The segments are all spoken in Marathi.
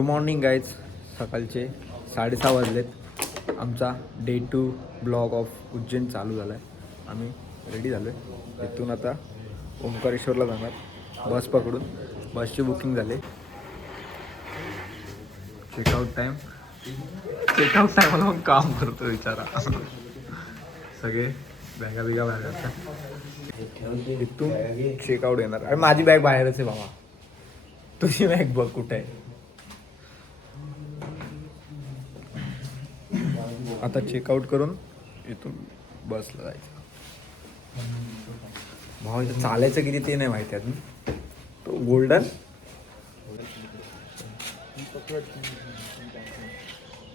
Good morning guys. सकाळचे 6:30 वाजलेत. आमचा डे 2 ब्लॉग ऑफ उज्जैन चालू झाला आहे. आम्ही रेडी झालो आहे. इथून आता ओंकारेश्वरला जाणार बस पकडून. बसची बुकिंग झाली. चेकआउट टाईमला मग काम करतो विचारा. सगळे बॅगा बिगा बाहेर असतात. इथून चेकआउट येणार. अरे माझी बॅग बाहेरच आहे बाबा. तुझी बॅग बघ कुठे आहे. आता चेकआउट करून इथून बसला जायचं. भाऊ इथं चालायचं किती ते नाही माहिती अजून. तो गोल्डन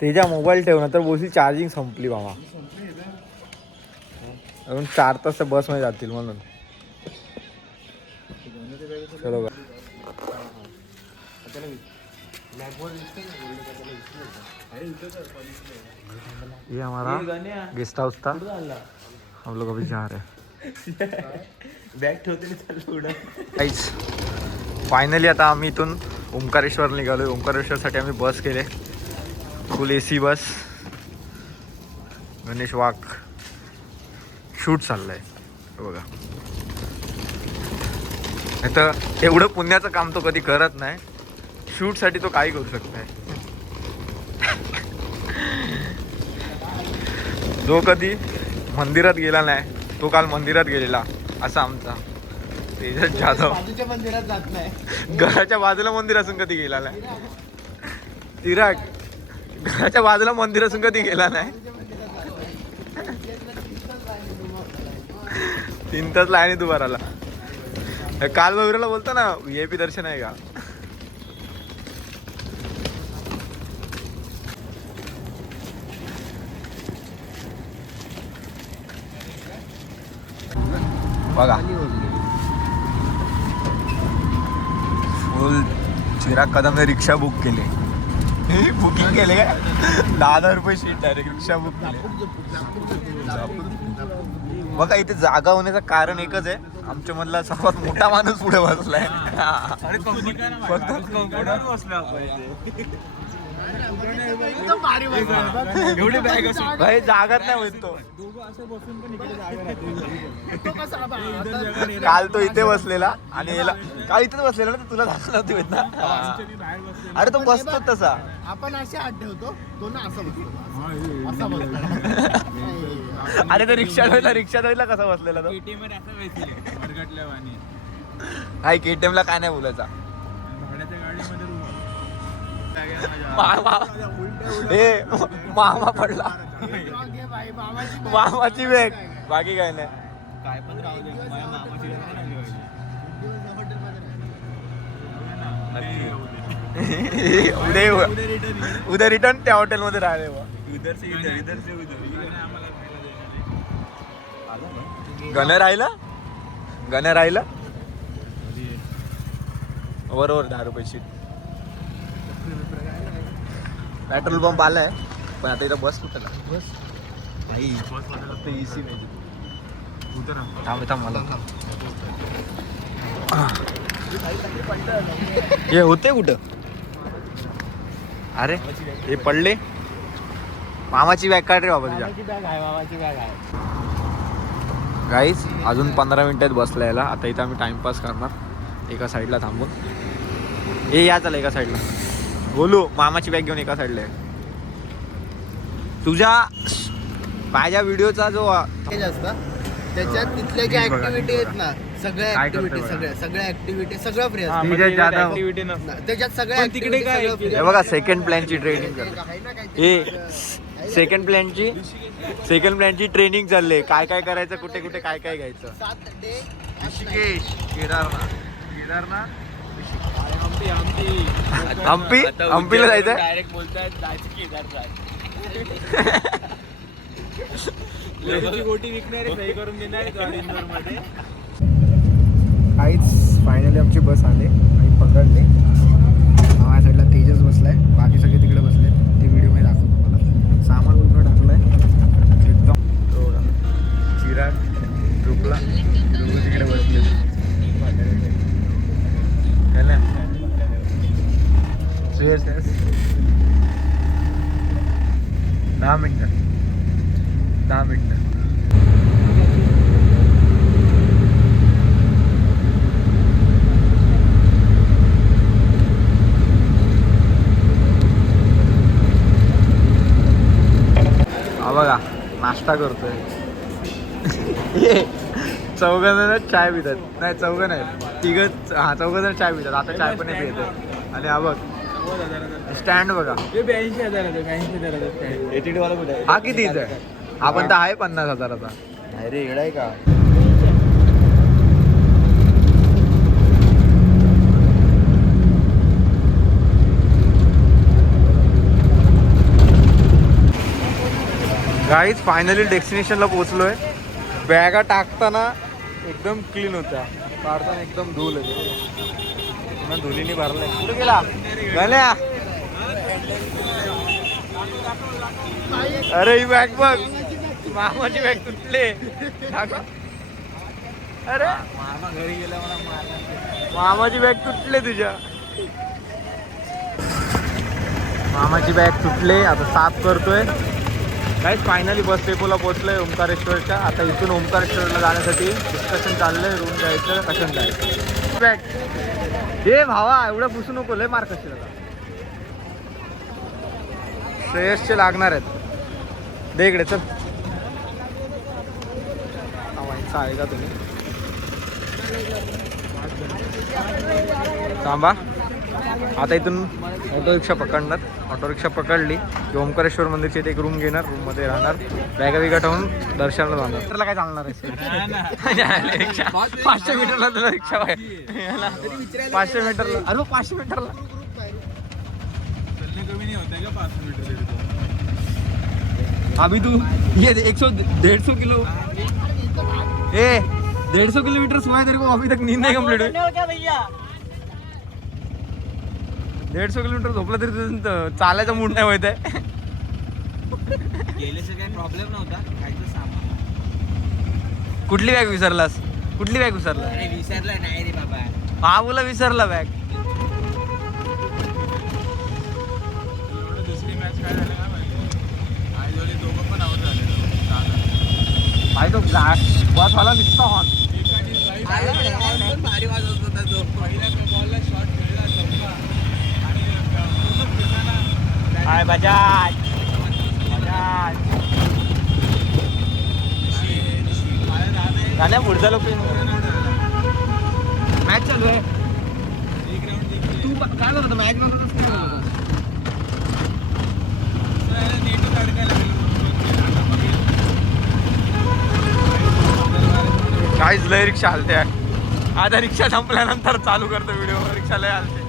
तेजा मोबाईल ठेव ना तर बोलशी चार्जिंग संपली बाबा. अजून 4 तास बसमध्ये जातील म्हणून. चलो ये हमारा गेस्ट हाउस था. हम लोग अभी जा रहे हैं. बॅग ठेवते. फायनली आता आम्ही इथून ओंकारेश्वर निघालोय. ओंकारेश्वरसाठी आम्ही बस केले. फुल AC बस. गणेश वाघ शूट चाललंय बघा. नाही तर एवढं पुण्याचं काम तो कधी करत नाही. शूटसाठी तो काही करू शकत. जो कधी मंदिरात गेला नाही तो काल मंदिरात गेलेला. असा आमचा तेजस जाधव. मंदिरात जात नाही. घराच्या बाजूला मंदिर असून कधी गेला नाही. चिराग घराच्या बाजूला मंदिर असून कधी गेला नाही. 3 तास लाईनीत उभा राहिला. काल वगैरेला बोलतो ना VIP दर्शन आहे का. बघा फुल चिराग कदमने रिक्षा बुक केली. बुकिंग केले काय 10,000 रुपये शीट. डायरेक्ट रिक्षा बुक केली. बघा इथे जागा होण्याचं कारण एकच आहे. आमच्या मधला सर्वात मोठा माणूस पुढे बसलाय. एवढी बॅग भाई जागाच नाही होत तो. काल तो इथे बसलेला आणि काल इथेच बसलेला ना. तुला दाखवला होती ना. अरे तो बसतो तसा. आपण असे हात ठेवतो तो ना असं बसतो. अरे तो रिक्षा धरला कसा बसलेला तो. हाय KTM ला काय नाही बोलायचा. मामा पडला. मामाची बॅग बाकी काय नाही. काय पण राहू दे. उद्या रिटर्न त्या हॉटेलमध्ये राहिले. गण राहिला बरोबर 10 रुपये शीट. पेट्रोल पंप आलाय पण आता इथं बस कुठला. बस AC नाही. थांब मला हे होते कुठं. अरे हे पडले. मामाची बॅग काढ रे बाबा तुझ्या. मामाची बॅग आहे. गाईज अजून 15 मिनिटात बसला याला. आता इथं आम्ही टाइमपास करणार एका साईडला थांबून. हे या चला एका साईडला. बोलू मामाची बॅग घेऊन एका साईडला आहे. तुझ्या माझ्या व्हिडिओचा जो त्याच्यात तिथल्या ज्या ऍक्टिव्हिटी आहेत ना सगळ्या ऍक्टिव्हिटी सगळ्या ऍक्टिव्हिटी सगळं फ्री असतं. त्याच्यात सगळ्या तिकडे काय हे बघा सेकंड प्लॅनची ट्रेनिंग. हे सेकंड प्लॅनची ट्रेनिंग चालले. काय काय करायचं कुठे कुठे काय काय घ्यायचं. 7 डे ऋषिकेश केदारनाथ हम्पीला जायचं. डायरेक्ट बोलतायत जायचं केदारनाथ. गोटी विकणारे सही करून देणार मध्ये. काहीच फायनली आमची बस आले आणि पकडले. माझ्या साईडला तेजस बसलाय. बाकी सगळे तिकडे बसले. ते व्हिडिओ मी दाखवतो मला. सामान पूर्ण टाकलंय एकदम. चिराग ध्रुपला तिकडे बसले. नाश्ता करतोय. चौघजण चाय पितात, नाही चौघं नाही तिघच, हा चौघजण चाय पितात. आता चाय पण नाही पितात. आणि हा बघ स्टँड बघा, 82,000 हा कितीचा आहे? हा पण तर आहे 50,000चा. नाही रे इकडे आहे का? गाईज फायनली डेस्टिनेशनला पोहोचलोय. बॅगा टाकताना एकदम क्लीन होत्या, काढताना एकदम धूल होती. पुन्हा धुलीने भरलाय. कुठे गेला गण्या? अरे ही बॅग बघ, मामाची बॅग तुटले. अरे मामा घरी गेला, मला मामाची बॅग तुटले तुझ्या. मामाची बॅग तुटले, आता साफ करतोय. काही फायनली बस डेपोला पोहोचलोय ओंकारेश्वरच्या. आता इथून ओंकारेश्वरला जाण्यासाठी डिस्कशन चाललंय, रूम जायचं कशाने जायचं. बॅग हे भावा एवढं पुसू नको, लय मार्क असेल. आता श्रेयसचे लागणार आहेत. दे इकडे चल. आहे का तुम्ही थांबा. आता इथून ऑटो रिक्षा पकडणार. ऑटो रिक्षा पकडली की ओंकारेश्वर मंदिरची एक रूम घेणार, रूम मध्ये राहणार, बॅगा बिगा ठेवून दर्शनाला जाणार. त्याला काय चालणार आहे? 500 मीटरला तुला रिक्षा आहे, 500 मीटरला. अरे 500 मीटरला अभी तू ये 150 किलो 150 किलोमीटर सोया तेरे को अभी तक नींद नहीं कंप्लीट हुई. 150 किलोमीटर झोपला तरी तुझं चालायचा मूड नाही होत आहे. गेल्याचं काही प्रॉब्लेम नव्हता, खायचं सामान. कुठली बॅग विसरलास? कुठली बॅग विसरला? अरे विसरला नाही रे बाबा. हा बोला विसरला बॅग. दुसरी मॅच काय झालं का आई जोडी दोघं पण आउट झाले. भाई तो बस वाला निघता हॉर्न. भारी वाजवत होता तो. पहिल्या बॉलला शॉट खेळला चौका आणि हाय बजाज बजाज गाण्या पुढचा लोक मॅच चालू आहे. तू काय करत होता? मॅच नव्हतं काहीच लय रिक्षा हलते आहे. आता रिक्षा संपल्यानंतर चालू करतो व्हिडिओ. रिक्षा लय हलते.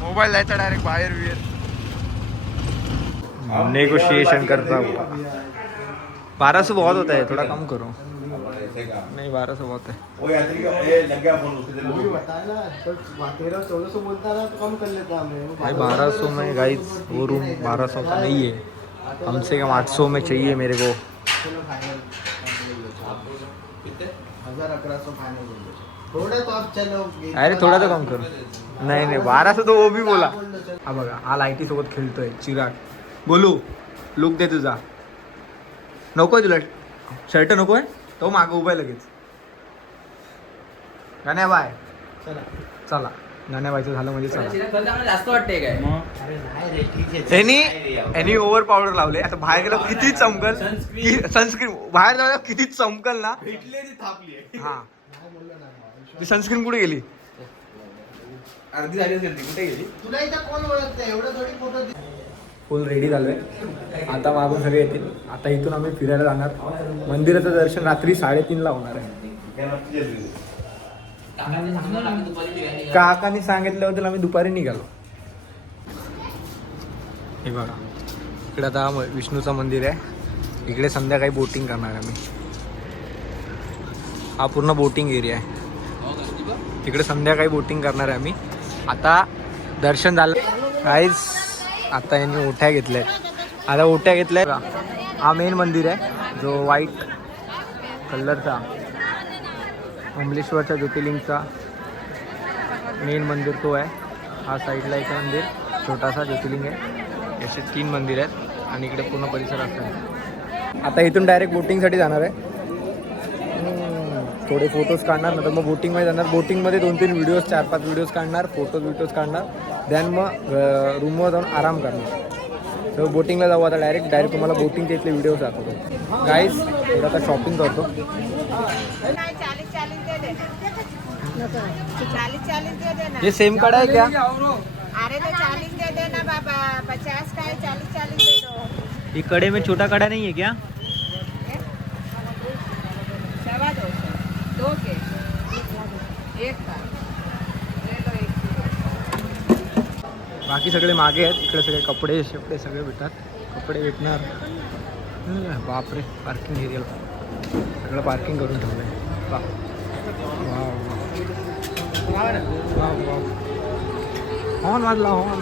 मोबाईल जायचा डायरेक्ट बाहेर बिहेर. नेगोशिएशन करता हुआ 1200 बहुत होता है, थोड़ा कम करो. नहीं 1200 बहुत है. भाई 1200 में गाइस वो रूम 1200 का नहीं है. कम से कम 800 में चाहिए मेरे को. 1100 थोड़ा तो आप चलो. अरे थोड़ा तो कम करो. नाही नाही 1200 तो वो भी बोला. हा बघा हा लाईटी सोबत खेळतोय चिराग. बोलू लुक दे तुझा. नकोय तुला शर्ट नकोय? तो मागं उभा लगेच. गाण्या बाय चला. गाण्या बायचं झालं म्हणजे चला. जास्त वाटते काय? यांनी ओव्हर पावडर लावले. आता बाहेर गेलो किती चमकल. सनस्क्रीन बाहेर जाऊ किती चमकल ना. हा ती सनस्क्रीन कुठे गेली? अर्धी झाली असेल ती. कुठे गेली? तुला इथं कोण ओळखतंय? एवढं थोडी फोटो. फुल रेडी झालोय. आता मागून सगळे येतील. आता इथून आम्ही फिरायला जाणार. मंदिराचं दर्शन रात्री 3:30ला होणार आहे. काकांनी सांगितल्याबद्दल आम्ही दुपारी निघालो. हे बघा इकडे आता विष्णूचं मंदिर आहे. इकडे संध्याकाळी बोटिंग करणार आहे आम्ही. हा पूर्ण बोटिंग एरिया आहे. इकडे संध्याकाळी बोटिंग करणार आहे आम्ही. आता दर्शन झालं काहीच. आता यांनी ओट्या घेतल्या आहेत. आता ओट्या घेतल्या. हा मेन मंदिर आहे जो व्हाईट कलरचा कमलेश्वरच्या ज्योतिर्लिंगचा मेन मंदिर तो आहे. हा साईडला एक मंदिर छोटासा ज्योतिर्लिंग आहे. याचे 3 मंदिर आहेत आणि इकडे पूर्ण परिसर असतात. आता इथून डायरेक्ट बोटिंगसाठी जाणार आहे. थोडे फोटोज काढणार, नंतर मग बोटिंगमध्ये जाणार. बोटिंगमध्ये 2-3 व्हिडिओज 4-5 व्हिडिओज काढणार, फोटोज काढणार. दॅन मग रूमवर जाऊन आराम करणार. सो बोटिंगला जाऊ आता डायरेक्ट तुम्हाला बोटिंगचे इथले व्हिडिओ दाखवतो गाईज. थोडं आता शॉपिंग करतो. 40 दे देना 40 दे देना. ये सेम कड़ा है क्या? अरे तो 40 दे देना बाबा. 50 का है 40 दे दो. ये कड़े में छोटा कड़ा नहीं है क्या? 250 दो के एक का ले लो एक. बाकी सगळे मागे आहेत. इकडे सगळे कपडे शेपडे सगळे भेटतात. कपडे भेटणार. बापरे पार्किंग एरियाला सगळं पार्किंग करून ठेवलं आहे. हॉर्न वाजला हॉर्न.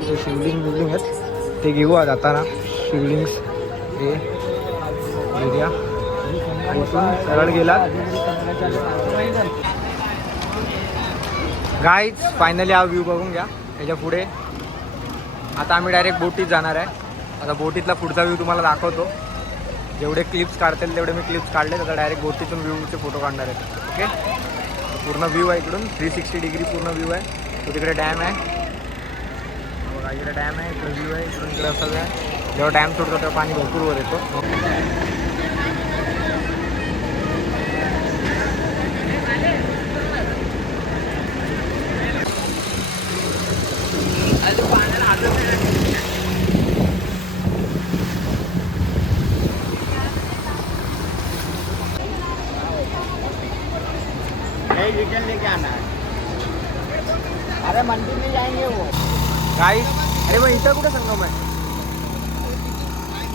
तिथे शिवलिंग बिल्डिंग आहेत ते घेऊ आज जाताना. शिवलिंग्स हे एरिया सरळ गेला. गाईज फायनली हा व्ह्यू बघून घ्या. त्याच्या पुढे आता आम्ही डायरेक्ट बोटीत जाणार आहे. आता बोटीतला पुढचा व्ह्यू तुम्हाला दाखवतो. जेवढे क्लिप्स काढतील तेवढे मी क्लिप्स काढले. आता डायरेक्ट बोटीतून व्ह्यूचे फोटो काढणार आहेत. ओके पूर्ण व्ह्यू आहे इकडून 360 डिग्री पूर्ण व्ह्यू आहे. तो तिकडे डॅम आहे बघा. इकडे डॅम आहे इकडे व्ह्यू आहे. इकडून इकडे असं आहे. जेव्हा डॅम सोडतो तेव्हा पाणी भरपूर वर येतो. लेके आना है. अरे मंडी में जाएंगे वो. गाईज अरे मग इथं कुठे संगम आहे?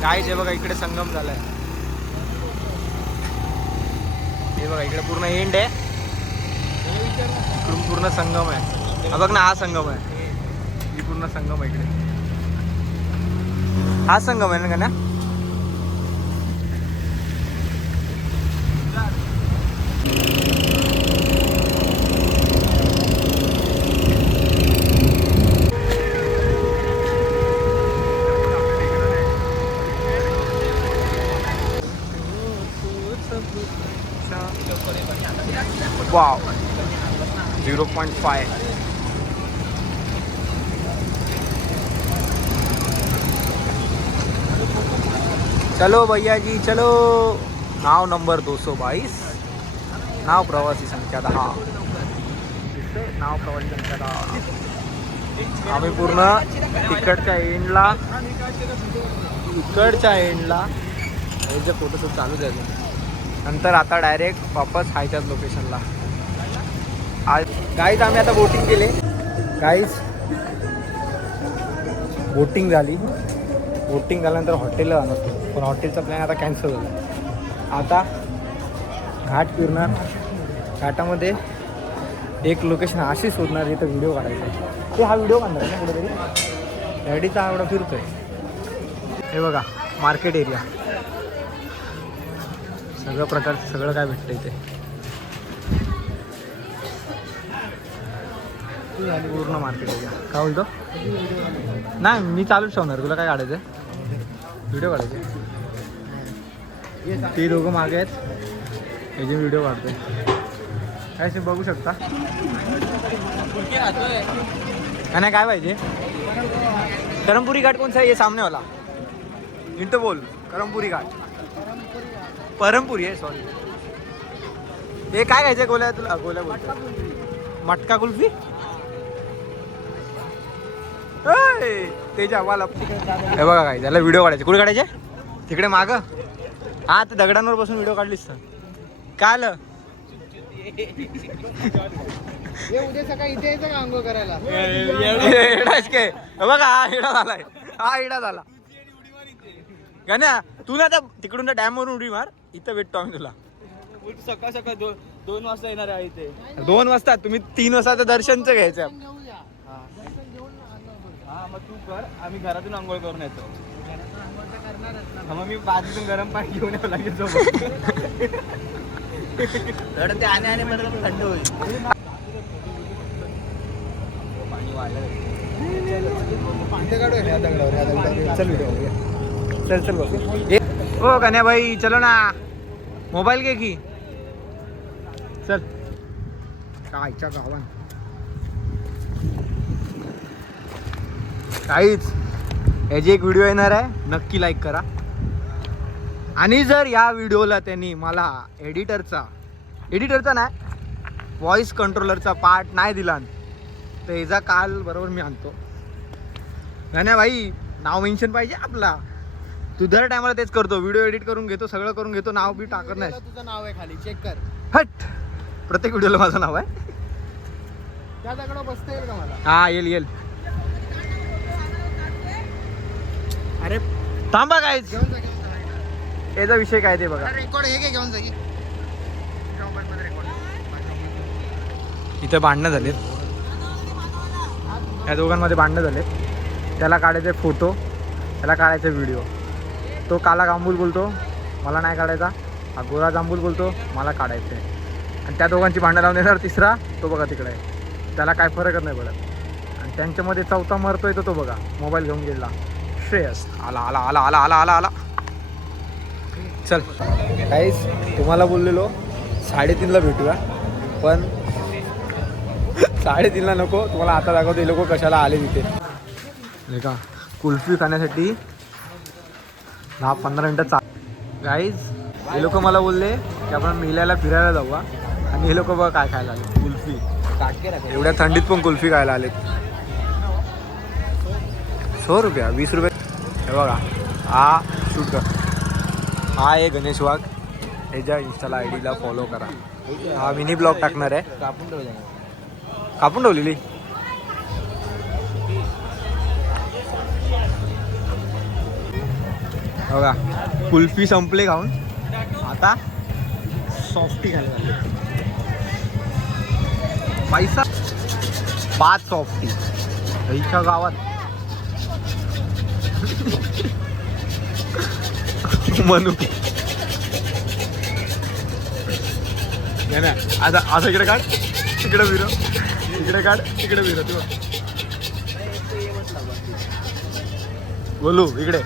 गाईज हे बघा इकडे संगम झालाय. हे बघा इकडे पूर्ण एंड आहे. इकडून पूर्ण संगम आहे. हा बघ ना हा संगम आहे. ही पूर्ण संगम आहे इकडे. हा संगम आहे ना. वाव 0.5. चलो भैया जी चलो. नाव नंबर 222. नाव प्रवासी संख्या 10. नाव प्रवासी संख्या 10. आम्ही पूर्ण तिकडच्या एंडला जे फोटोशूट चालू आहे. नंतर आता डायरेक्ट वापस हायच्याच लोकेशनला. आज गाईज आम्ही आता बोटिंग केले. गाईज बोटिंग झाली. बोटिंग झाल्यानंतर हॉटेलला जाणार होतो पण हॉटेलचा प्लॅन आता कॅन्सल झाला. आता घाट फिरणार. घाटामध्ये एक लोकेशन अशी शोधणार जिथं व्हिडिओ काढायचा आहे. ते हा व्हिडिओ काढणार आहे ना कुठेतरी. गाडीचा एवढा फिरतोय. हे बघा मार्केट एरिया. सगळं प्रकारचं सगळं काय भेटतं इथे. पूर्ण मार्केट एरिया. काय बोलतो? नाही मी चालूच ठेवणार. तुला काय काढायचं? व्हिडिओ काढायचे. ते दोघं मागे आहेत. हे जे व्हिडिओ काढतोय काय ते बघू शकता. नाही काय पाहिजे? करमपुरी घाट कोणसा आहे? ये सामने वाला इथं बोल. करमपुरी घाट. परमपुरी आहे सॉरी. हे काय खायचं गोल्या तुला? गोल्या बोलतो. मटका कुल्फी. त्याच्या आम्हाला हे बघा काय त्याला व्हिडिओ काढायचे. कुठे काढायचे? तिकडे मागं. हा ते दगडांवर बसून व्हिडिओ काढलीस तर काय आलं? उद्या सकाळी इथे यायचं का आंघोळ करायला? बघा हा हिडा झालाय. हा हिडा झाला गाण्या. तू ना आता तिकडून त्या डॅम वरून उडी मार. इथं भेटतो आम्ही तुला. सकाळ 2 वाजता येणार आहे इथे. 2 वाजता. तुम्ही 3 वाजता दर्शनचं घ्यायचं. हा मग तू कर. आम्ही घरातून आंघोळ करून येतो. मग मी बाजूतून गरम पाणी घेऊन यावं लागेल सोबत. ते आणे थंड होईल. पाणी वाढलं. चल व्हिडिओ. चल बस. ओ कन्या भाई चलो ना. मोबाईल घे की. चल कायच्या गावान काहीच याची एक व्हिडिओ येणार आहे, नक्की लाईक करा. आणि जर या व्हिडिओला त्यांनी मला एडिटरचा नाही व्हॉइस कंट्रोलरचा पार्ट नाही दिला तर याचा काल बरोबर मी आणतो. नाही भाई, नाव मेन्शन पाहिजे आपला. तू दर टायमाला तेच करतो, व्हिडिओ एडिट करून घेतो, सगळं करून घेतो, नाव बी टाकत नाही. तुझं नाव आहे खाली, चेक कर. हट, प्रत्येक व्हिडिओला माझं नाव आहे. त्या दगडावर बसता येईल का मला? हा येईल. अरे थांबा काय घेऊन जा, याचा विषय काय ते बघा. रेकॉर्ड हे घे, घेऊन जा की. इथे भांडणं झालेत, या दोघांमध्ये भांडणं झालेत. त्याला काढायचे फोटो, त्याला काढायचा व्हिडिओ. तो काला जांभूल बोलतो मला नाही काढायचा, हा गोरा जांभूल बोलतो मला काढायचं आहे. आणि त्या दोघांची भांडणं लावून देणार तिसरा, तो बघा तिकडे आहे, त्याला काय फरकच नाही पडत. आणि त्यांच्यामध्ये चौथा मरतोय तो बघा, मोबाईल घेऊन गेला. श्रेयस आला आला आला आला आला आला आला. चल काहीच तुम्हाला बोललेलो 3:30ला भेटूया, पण 3:30ला नको. तुम्हाला आता दाखवतो हे लोक कशाला आले तिथे. नाही का, कुल्फी खाण्यासाठी 10-15 मिनटं गाईज. हे लोक मला बोलले की आपण मेल्याला फिरायला जाऊ, आणि हे लोक बघा काय खायला आले, कुल्फी. एवढ्या थंडीत पण कुल्फी खायला आलेत. 100 रुपया 20 रुपये. हे बघा, हा शूट कर. हा आहे गणेश वाघ, ह्याच्या इंस्टाला आयडीला फॉलो करा. हा मिनी ब्लॉग टाकणार आहे. कापून ठेवलेली. बघा कुल्फी संपले खाऊन, आता सॉफ्टी खायला. पैसा 5 सॉफ्टी ह्याच्या गावात. म्हणू आता असं इकडे काढ, तिकडे विरो, इकडे काढ, तिकडे विरो. तू बोलू इकडे.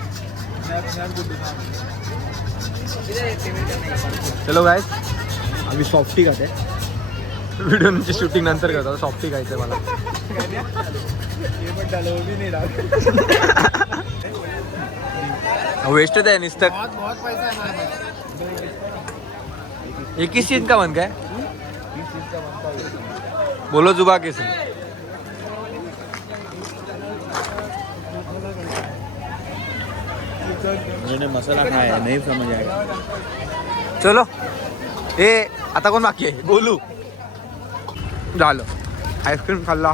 चलो गाइस, आम्ही सॉफ्टी खाते. व्हिडिओची शूटिंग नंतर करतो, सॉफ्टी खायचं मला. वेस्टच आहे नुसतं. बहुत पैसा है हमारे पास. 21 चीज का बन गया, बोलो जुबा कैसे. मैंने मसाला खाया नहीं समझ आया. चलो हे आता कोण बाकी आहे, बोलू. झालं, आईस्क्रीम खाल्ला,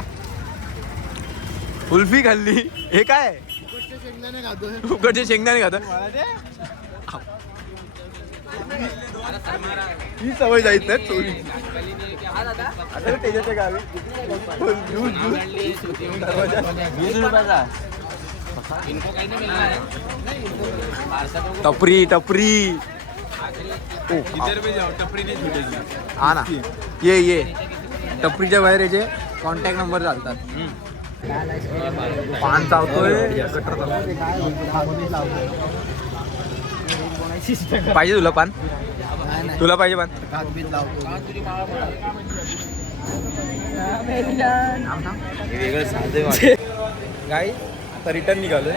कुल्फी खाल्ली. हे काय शेंगदाणे खातोय. उकडचे शेंगदाणे खात. ही सवय जायच नाही चोरी. आता त्याच्याच्या गावी टपरी टपरी. हा ना, ये टपरीच्या बाहेर याचे कॉन्टॅक्ट नंबर चालतात. पान चावतोय, गटर पाहिजे तुला पान, तुला पाहिजे पान. गाई आता रिटर्न निघालोय.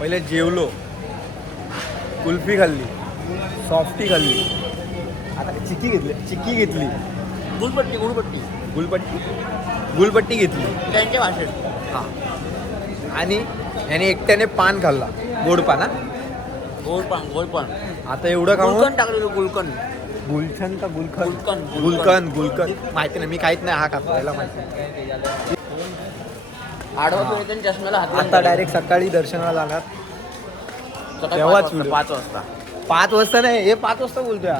पहिले जेवलो, कुल्फी खाल्ली, सॉफ्टी खाल्ली, आता चिक्की घेतली, गुलपट्टी घेतली त्यांच्या भाषेत. हा. आणि याने एकट्याने पान खाल्ला, गोड पान. गोलपान आता एवढं खाऊन टाकलेलं गुलकन. गुलछन का गुलकन माहिती नाही, मी काहीच नाही. हा खातो, याला माहिती. चष्म्याला आता डायरेक्ट सकाळी दर्शनाला जाणार. तेव्हाच 5 वाजता नाही, हे 5 वाजता बोलतोय.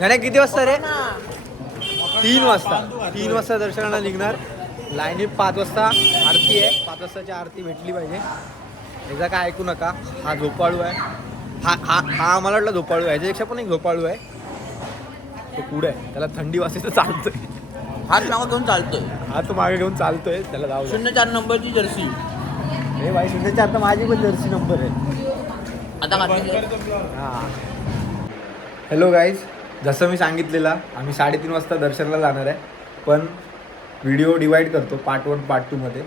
नाही किती वाजता रे, 3 वाजता दर्शनाला निघणार. लाईनीत 5 वाजता आरती आहे, 5 वाजताची आरती भेटली पाहिजे. याचा काय ऐकू नका, हा झोपाळू आहे. हा आम्हाला वाटलं झोपाळू आहे, याच्यापेक्षा पण एक झोपाळू आहे. तो पुढे आहे, त्याला थंडी वाजते तर चालतोय. हात मागं घेऊन चालतोय. हा तो मागे घेऊन चालतोय, त्याला जाऊ. 04 नंबरची जर्सी. हे भाई 04 तर माझी पण जर्सी नंबर आहे. आता हां. हॅलो गाईज, जसं मी सांगितलेलं आम्ही 3:30 वाजता दर्शनाला जाणार आहे. पण व्हिडिओ डिवाईड करतो पार्ट 1 पार्ट 2 मध्ये.